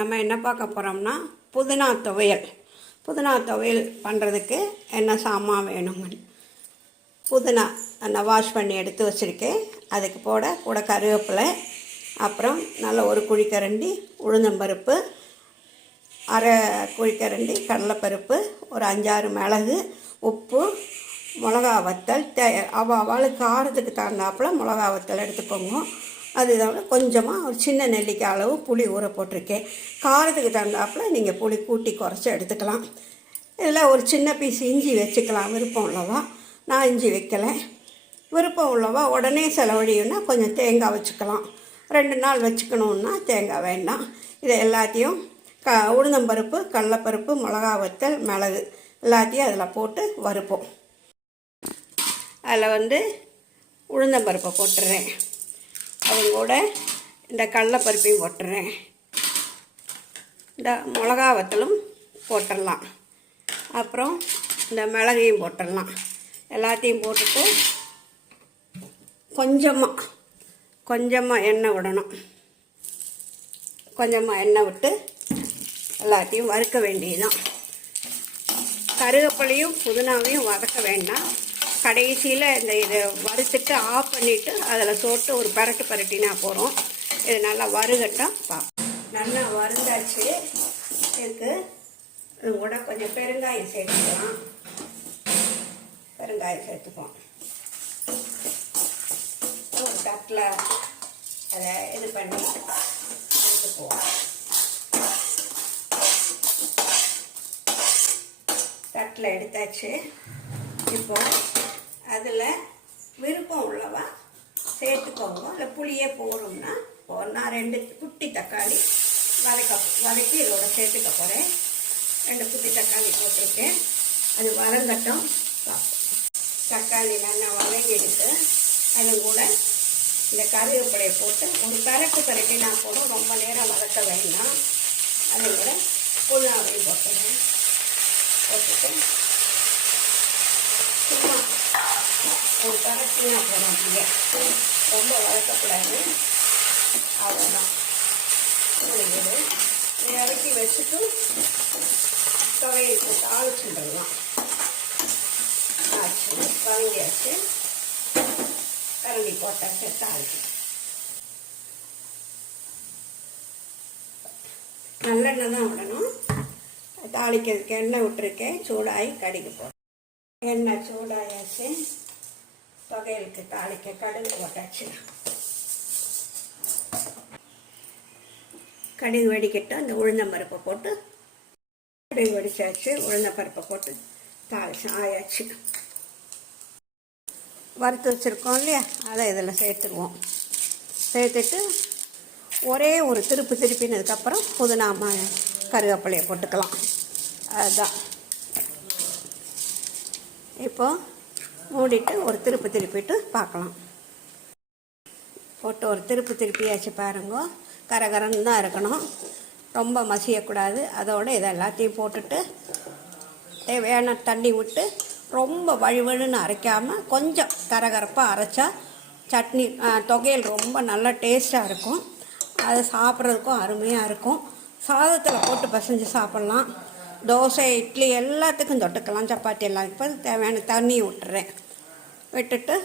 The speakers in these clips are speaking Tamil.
நம்ம என்ன பார்க்க போகிறோம்னா புதினா துவையல். புதினா துவையல் பண்ணுறதுக்கு என்ன சாமான் வேணுங்கன்னு புதினா நான் வாஷ் பண்ணி எடுத்து வச்சுருக்கேன். அதுக்கு கூட கருவேப்பிலை, அப்புறம் நல்ல ஒரு குழிக்கரண்டி உளுந்தம்பருப்பு, அரை குழிக்கரண்டி கடலைப்பருப்பு, ஒரு 5-6 மிளகு, உப்பு, மிளகா வத்தல். அவளுக்கு காரத்துக்கு தகுந்தாப்பில் மிளகா வத்தல் எடுத்துக்கோங்க. அது கொஞ்சமாக ஒரு சின்ன நெல்லிக்காய் அளவு புளி ஊற போட்டிருக்கேன். காரத்துக்கு தகுந்தாப்பில் நீங்கள் புளி கூட்டி குறைச்சி எடுத்துக்கலாம். இதில் ஒரு சின்ன பீஸ் இஞ்சி வச்சுக்கலாம் விருப்பம் உள்ளவா. நான் இஞ்சி வைக்கலை. விருப்பம் உள்ளவா உடனே செலவழியுன்னா கொஞ்சம் தேங்காய் வச்சுக்கலாம். 2 நாள் வச்சுக்கணுன்னா தேங்காய் வேண்டாம். இதை எல்லாத்தையும் உளுந்தம்பருப்பு, கடலைப்பருப்பு, மிளகா வத்தல், மிளகு எல்லாத்தையும் அதில் போட்டு வறுப்போம். அதில் உளுந்தம்பருப்பை போட்டுடுறேன். அது கூட இந்த கடலைப்பருப்பையும் போட்டுடுறேன். இந்த மிளகா வத்தலும் போட்டுடலாம். அப்புறம் இந்த மிளகையும் போட்டுடலாம். எல்லாத்தையும் போட்டுட்டு கொஞ்சமாக எண்ணெய் விடணும். கொஞ்சமாக எண்ணெய் விட்டு எல்லாத்தையும் வறுக்க வேண்டியதுதான். கருவேப்பிலையும் புதினாவையும் வதக்க வேண்டாம். கடைசியில் இந்த இதை வறுத்துட்டு ஆஃப் பண்ணிவிட்டு அதில் சோட்டு ஒரு பரட்டினா போகிறோம். இது நல்லா வறுகட்டும். நல்லா வறுந்தாச்சு. இதுக்கு இது கூட கொஞ்சம் பெருங்காயம் சேர்த்துக்கலாம். பெருங்காயம் சேர்த்துப்போம். ஒரு தட்டில் அதை இது பண்ணி எடுத்துக்குவோம். தட்டில் எடுத்தாச்சு. இப்போது அதில் விருப்பம் உள்ளவா சேர்த்துக்கோங்க. இல்லை புளியே போகிறோம்னா நான் 2 குட்டி தக்காளி வதக்கி இதோட சேர்த்துக்க போகிறேன். 2 குட்டி தக்காளி போட்டிருக்கேன். அது வதங்கட்டும். தக்காளி நல்லா வதங்கிடுத்து அது கூட இந்த கருவேப்பிலையை போட்டு ஒரு பரட்டினா போதும். ரொம்ப நேரம் வதக்க வேண்டாம். அது கூட புதினாவையும் போட்டுட்டு சும்மா ஒரு பரட்டினா போதும். அப்படியே ரொம்ப வதக்கக்கூடாது. அவ்வளோதான். இதை இறக்கி வச்சுட்டு துவையலுக்கு தாளிச்சுடலாம். ஆச்சு வதங்கியாச்சு. கரண்டி போட்டாச்சு. தாளிச்சு நல்லெண்ணெய் தான் விடணும். தாளிக்கிறதுக்கு எண்ணெய் விட்டுருக்கேன். சூடாகி கடுகு போட்டேன். எண்ணெய் சூடாயாச்சு. துவையலுக்கு தாளிக்க கடுகு போட்டாச்சு. கடுகு வெடிக்கிட்டு அந்த உளுந்தம்பருப்பை போட்டு கடுகு வெடிச்சாச்சு. உளுந்தம்பருப்பை போட்டு தாளிச்சு ஆயாச்சு. வறுத்து வச்சுருக்கோம் இல்லையா, அதை இதில் சேர்த்துருவோம். சேர்த்துட்டு ஒரே ஒரு திருப்பினதுக்கப்புறம் புதினா கருவேப்பிலையை போட்டுக்கலாம். அதுதான். இப்போது மூடிட்டு ஒரு திருப்பிட்டு பார்க்கலாம். போட்டு ஒரு திருப்பியாச்சு பாருங்க. கரகரன்னு தான் இருக்கணும். ரொம்ப மசியக்கூடாது. அதோடு இதை எல்லாத்தையும் போட்டுட்டு தேவையான தண்ணி விட்டு ரொம்ப வழுவழுன்னு அரைக்காமல் கொஞ்சம் கரகரப்பாக அரைச்சா சட்னி துவையல் ரொம்ப நல்லா டேஸ்ட்டாக இருக்கும். அது சாப்பிட்றதுக்கும் அருமையாக இருக்கும். சாதத்தில் போட்டு பிசைஞ்சு சாப்பிட்லாம். தோசை, இட்லி எல்லாத்துக்கும் தொட்டுக்கலாம். சப்பாத்தி எல்லாம். இப்போ தேவையான தண்ணியை விட்டுட்டு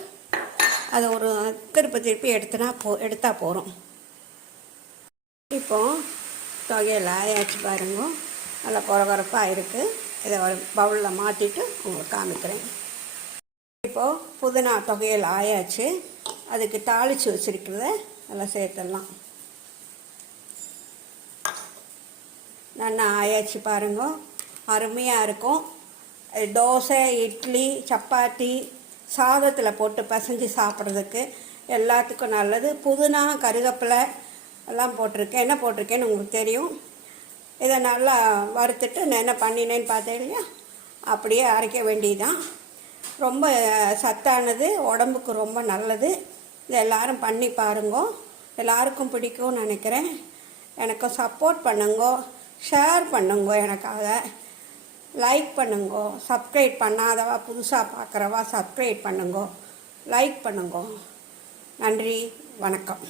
அதை ஒரு திருப்பி எடுத்தால் போகிறோம். இப்போது துவையல் ஆயாச்சு பாருங்க. நல்லா கொரகொரப்பாக இருக்குது. இதை ஒரு பவுலில் மாற்றிட்டு உங்களுக்கு காமிக்கிறேன். இப்போது புதினா துவையல் ஆயாச்சு. அதுக்கு தாளித்து வச்சுருக்கிறத நல்லா சேர்த்துடலாம். நல்லா ஆயாச்சு பாருங்க. அருமையாக இருக்கும். தோசை, இட்லி, சப்பாத்தி, சாதத்தில் போட்டு பசைஞ்சு சாப்பிட்றதுக்கு எல்லாத்துக்கும் நல்லது. புதினா, கருவேப்பிலை எல்லாம் போட்டிருக்கேன். என்ன போட்டிருக்கேன்னு உங்களுக்கு தெரியும். இதை நல்லா வறுத்துட்டு நான் என்ன பண்ணினேன்னு பார்த்தேன் இல்லையா, அப்படியே அரைக்க வேண்டியதுதான். ரொம்ப சத்தானது, உடம்புக்கு ரொம்ப நல்லது. இதை எல்லோரும் பண்ணி பாருங்க. எல்லாருக்கும் பிடிக்கும்னு நினைக்கிறேன். எனக்கு சப்போர்ட் பண்ணுங்க, ஷேர் பண்ணுங்க, எனக்காக லைக் பண்ணுங்க. சப்ஸ்கிரைப் பண்ணாதவா புதுசாக பார்க்குறவா சப்ஸ்கிரைப் பண்ணுங்க, லைக் பண்ணுங்க. நன்றி, வணக்கம்.